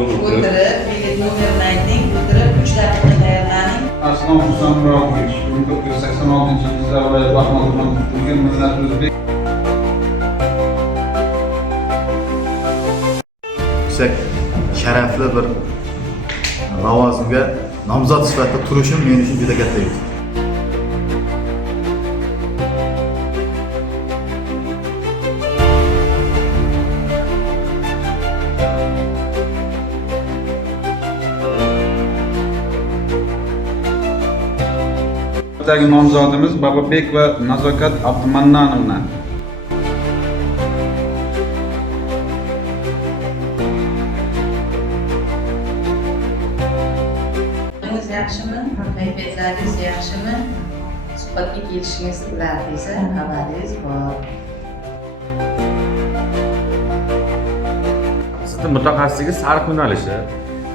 O'tirib, bilet nomerini ayting, o'tirib 3 daqiqa tayyorlaning. Aslan Husan Murodovich 1986-yilda viloyat rahmatlidan tutilgan Millat O'zbek yuksak sharafli bir lavozimga nomzod sifatida turishim men uchun juda katta yutuq. Buradagi nomzodimiz Bababek va Nazokat Abdumannanovna. Yaxshimi? Kayfiyatlaringiz yaxshimi? Suhbatga kelishingiz bilardingiz, xabaringiz bor. Sizni mutaxassisligi sariq yo'nalishi.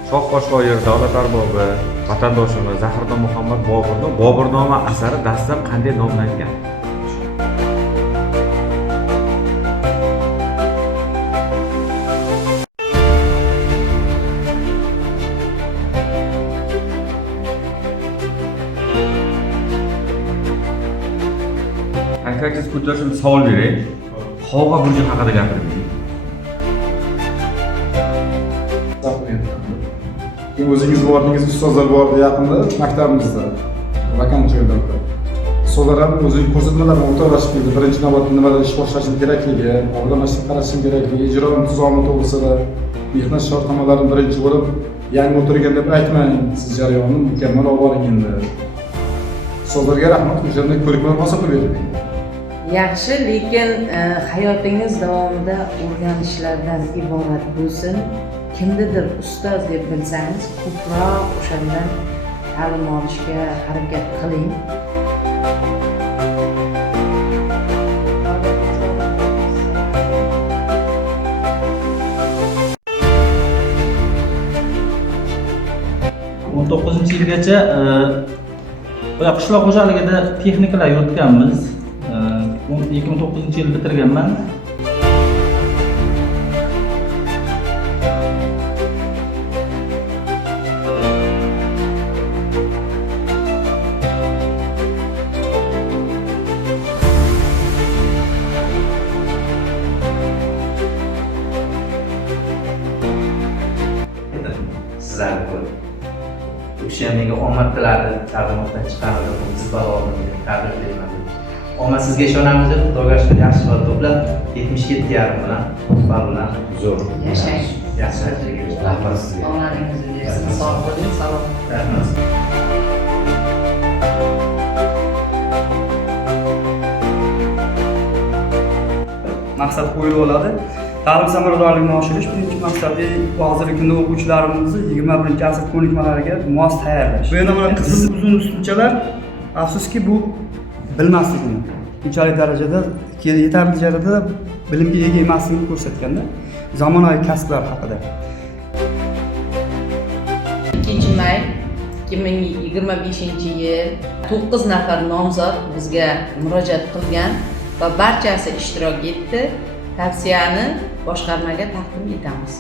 Shohbosh shoir Davlat arbobi vatandoshimiz Zahiriddin Muhammad Boburning Boburnoma asari dastlab qanday nomlangan? Akasiz ko'tarishim savol beray. Qovg'a burji haqida gapiring. O'zingiz bordingiz, ustozlar bordi yaqinda maktabimizda. Vakansiyalarda. Ustozlar ham o'zining ko'rsatmalari o'rtoqlashib keldi. Birinchi navbatda nimalar ish boshlashim kerakligi, olamashib qarashim kerakligi, ijro intizomi to'g'risida mehnat shartnomalarini birinchi bo'lib yangi o'tirgan deb aytmang. Siz jarayonni mukammal olib oling endi. Ustozlarga rahmat, o'shanday ko'riklar hosil qilib berding. Yaxshi, lekin hayotingiz davomida o'rganishlardan iborat bo'lsin. Kimnidir ustoz deb bilsangiz, ko'proq o'shandan ta'lim olishga harakat qiling. o'n 19-yilgacha qishloq xo'jaligida texnikalar yuritganmiz. 2009-yil bitirganman. Sizlarni ko'rib. O'sha menga omad tiladi, ta'limotdan chiqardi, biz barobarga tabriklayman. Omad sizga ishonamiz deb Xudoga shukr yaxshi xabar to'plab 77,5 bilan bilan zo'r. Yashang. Yaxshilik. Rahmat sizga. Omadingiz bersin. Sog' bo'ling, salomat. Rahmat. Maqsad qo'yilib oladi. Ta'lim samaradorligini oshirish birinchi maqsadi hozirgi kunda o'quvchilarimizni 21-asr ko'nikmalariga mos tayyorlash. Bu yana mana qizil uzun ustunchalar afsuski bu bilmasligini, unchalik darajada yetarli darajada bilimga ega emasligini ko'rsatganda zamonaviy kasblar haqida. 2-may 2025-yil 9 nafar nomzod bizga murojaat qilgan va barchasi ishtirok etdi. Tavsiyani boshqarmaga taqdim etamiz.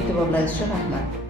E'tiborlaringiz uchun rahmat.